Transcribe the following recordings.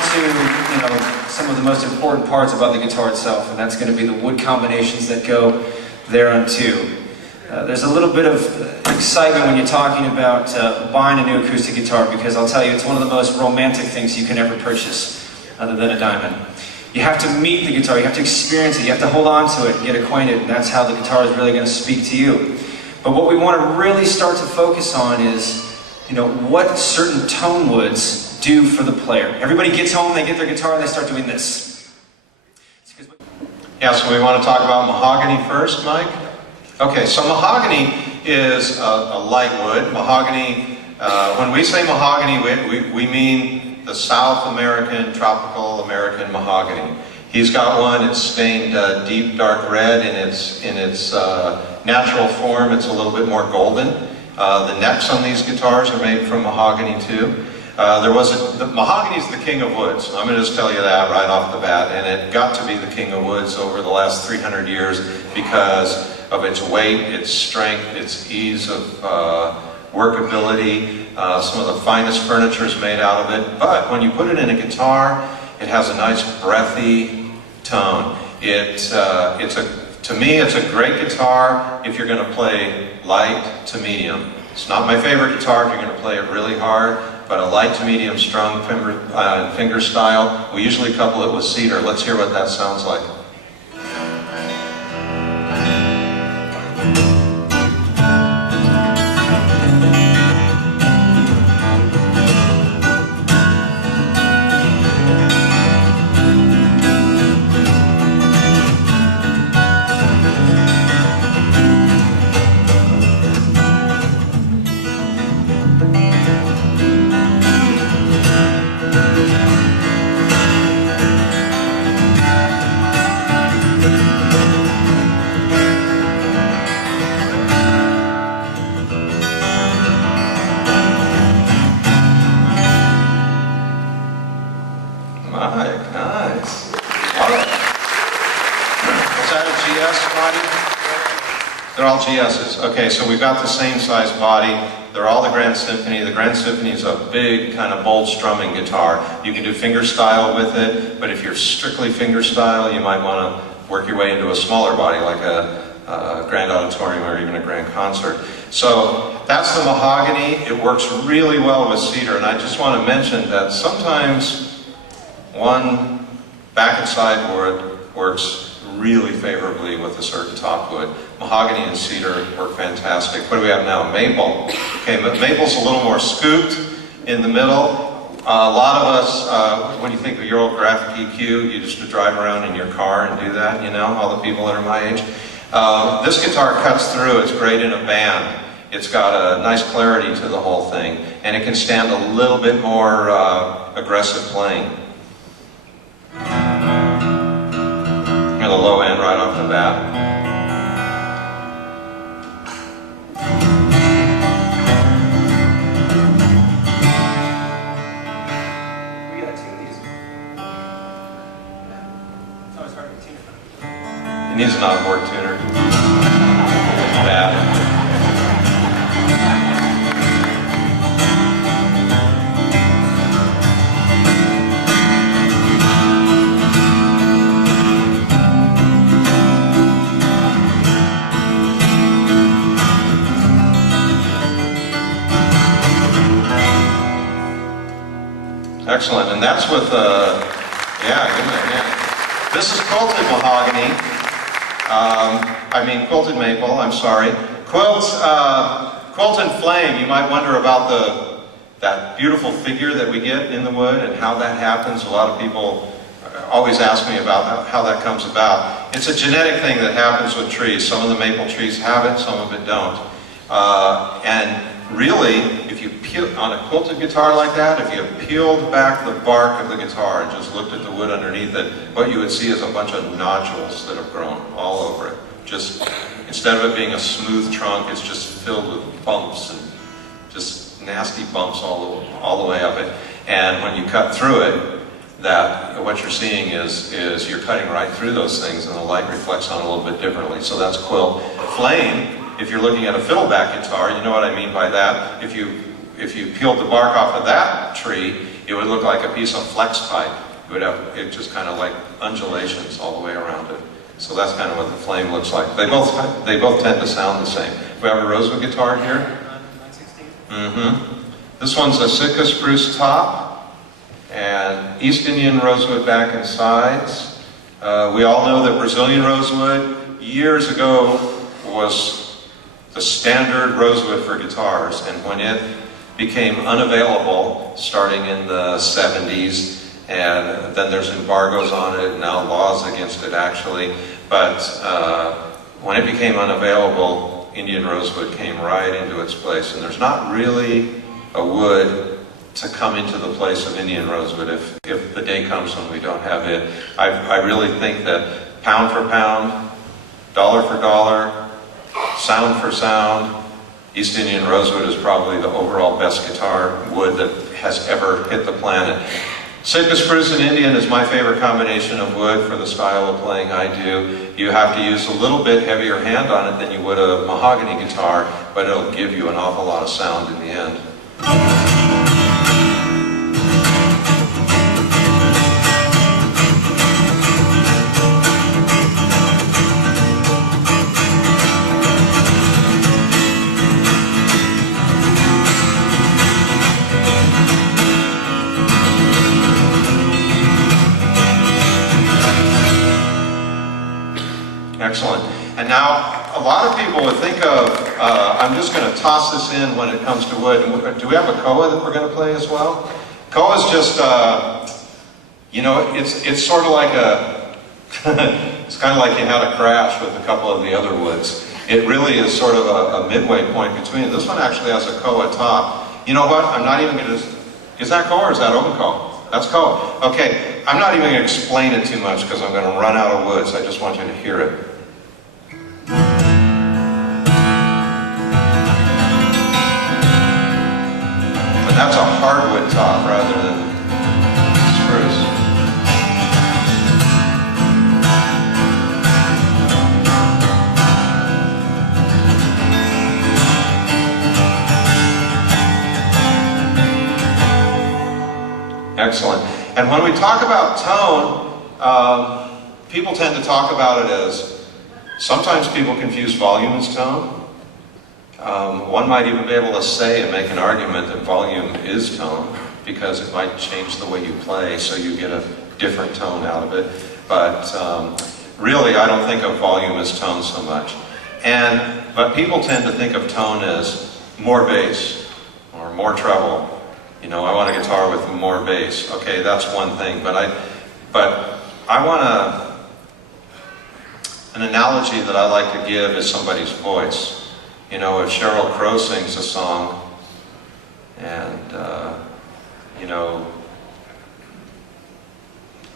to, some of the most important parts about the guitar itself, and that's going to be the wood combinations that go thereunto. There's a little bit of excitement when you're talking about buying a new acoustic guitar, because I'll tell you, it's one of the most romantic things you can ever purchase, other than a diamond. You have to meet the guitar, you have to experience it, you have to hold on to it and get acquainted, and that's how the guitar is really going to speak to you. But what we want to really start to focus on is, what certain tone woods do for the player. Everybody gets home, they get their guitar, and they start doing this. Yeah, so we want to talk about mahogany first, Mike? Okay, so mahogany is a light wood. Mahogany, when we say mahogany, we mean the South American, tropical American mahogany. He's got one, it's stained deep dark red in its natural form. It's a little bit more golden. The necks on these guitars are made from mahogany too. Mahogany is the king of woods. I'm going to just tell you that right off the bat, and it got to be the king of woods over the last 300 years because of its weight, its strength, its ease of workability. Some of the finest furniture is made out of it, but when you put it in a guitar, it has a nice breathy tone. To me, it's a great guitar if you're going to play light to medium. It's not my favorite guitar if you're going to play it really hard, but a light to medium strung finger style. We usually couple it with cedar. Let's hear what that sounds like. Nice. Love it. Is that a GS body? They're all GS's. Okay, so we've got the same size body. They're all the Grand Symphony. The Grand Symphony is a big, kind of bold strumming guitar. You can do finger style with it, but if you're strictly finger style, you might want to work your way into a smaller body, like a grand auditorium or even a grand concert. So that's the mahogany. It works really well with cedar, and I just want to mention that sometimes one back and side wood works really favorably with a certain top wood. Mahogany and cedar work fantastic. What do we have now? Maple. Okay, but maple's a little more scooped in the middle. A lot of us, when you think of your old graphic EQ, you just drive around in your car and do that, all the people that are my age. This guitar cuts through. It's great in a band. It's got a nice clarity to the whole thing, and it can stand a little bit more aggressive playing. The low end right off the bat. We gotta tune these. Oh, it's hard to tune it. It needs an outboard tuner. Bad. Excellent, and that's with, yeah, give me a hand. This is quilted mahogany, quilted maple, I'm sorry. Quilt and flame, you might wonder about that beautiful figure that we get in the wood and how that happens. A lot of people always ask me about how that comes about. It's a genetic thing that happens with trees. Some of the maple trees have it, some of it don't. And really, if you peel on a quilted guitar like that, if you peeled back the bark of the guitar and just looked at the wood underneath it, what you would see is a bunch of nodules that have grown all over it. Just instead of it being a smooth trunk, it's just filled with bumps and just nasty bumps all the way up it. And when you cut through it, what you're seeing is you're cutting right through those things, and the light reflects on it a little bit differently. So that's quilt. Flame. If you're looking at a fiddleback guitar, you know what I mean by that. If you peeled the bark off of that tree, It would look like a piece of flex pipe. It would have it just kind of like undulations all the way around it. So that's kind of what the flame looks like. They both tend to sound the same. We have a rosewood guitar here. This one's a Sitka spruce top and East Indian rosewood back and sides. We all know that Brazilian rosewood years ago was the standard rosewood for guitars, and when it became unavailable starting in the 70s, and then there's embargoes on it, and now laws against it actually, but when it became unavailable, Indian rosewood came right into its place, and there's not really a wood to come into the place of Indian rosewood if the day comes when we don't have it. I really think that pound for pound, dollar for dollar, sound for sound, East Indian rosewood is probably the overall best guitar wood that has ever hit the planet. Sitka spruce and Indian is my favorite combination of wood for the style of playing I do. You have to use a little bit heavier hand on it than you would a mahogany guitar, but it'll give you an awful lot of sound in the end. Excellent. And now, a lot of people would think of, I'm just going to toss this in when it comes to wood. Do we have a koa that we're going to play as well? Koa is just, you know, it's sort of like a, it's kind of like you had a crash with a couple of the other woods. It really is sort of a midway point between. This one actually has a koa top. You know what? I'm not even going to, is that koa or is that open koa? That's koa. Okay, I'm not even going to explain it too much because I'm going to run out of woods. I just want you to hear it. That's a hardwood top rather than spruce. Excellent. And when we talk about tone, people tend to talk about it as, sometimes people confuse volume as tone. One might even be able to say and make an argument that volume is tone because it might change the way you play so you get a different tone out of it. But really, I don't think of volume as tone so much. But people tend to think of tone as more bass or more treble. You know, I want a guitar with more bass. Okay, that's one thing. But I want an analogy that I like to give is somebody's voice. You know, if Sheryl Crow sings a song, and, you know,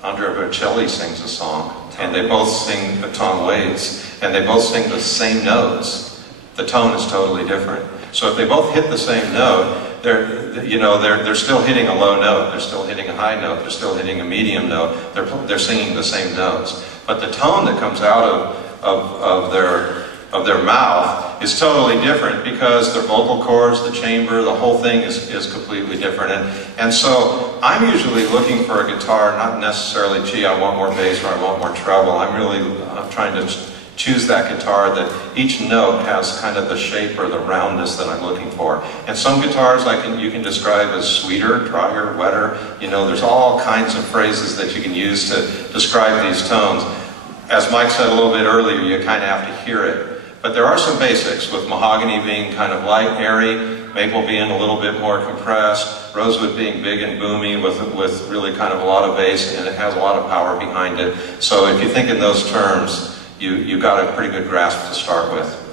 Andrea Bocelli sings a song, and they both sing the Tom Waits, and they both sing the same notes, the tone is totally different. So if they both hit the same note, they're still hitting a low note, they're still hitting a high note, they're still hitting a medium note, they're singing the same notes. But the tone that comes out of their mouth is totally different because their vocal cords, the chamber, the whole thing is completely different. And so I'm usually looking for a guitar, not necessarily, gee, I want more bass or I want more treble. I'm trying to choose that guitar that each note has kind of the shape or the roundness that I'm looking for. And some guitars you can describe as sweeter, drier, wetter. You know, there's all kinds of phrases that you can use to describe these tones. As Mike said a little bit earlier, you kind of have to hear it. But there are some basics, with mahogany being kind of light, airy, maple being a little bit more compressed, rosewood being big and boomy with really kind of a lot of bass, and it has a lot of power behind it. So if you think in those terms, you got a pretty good grasp to start with.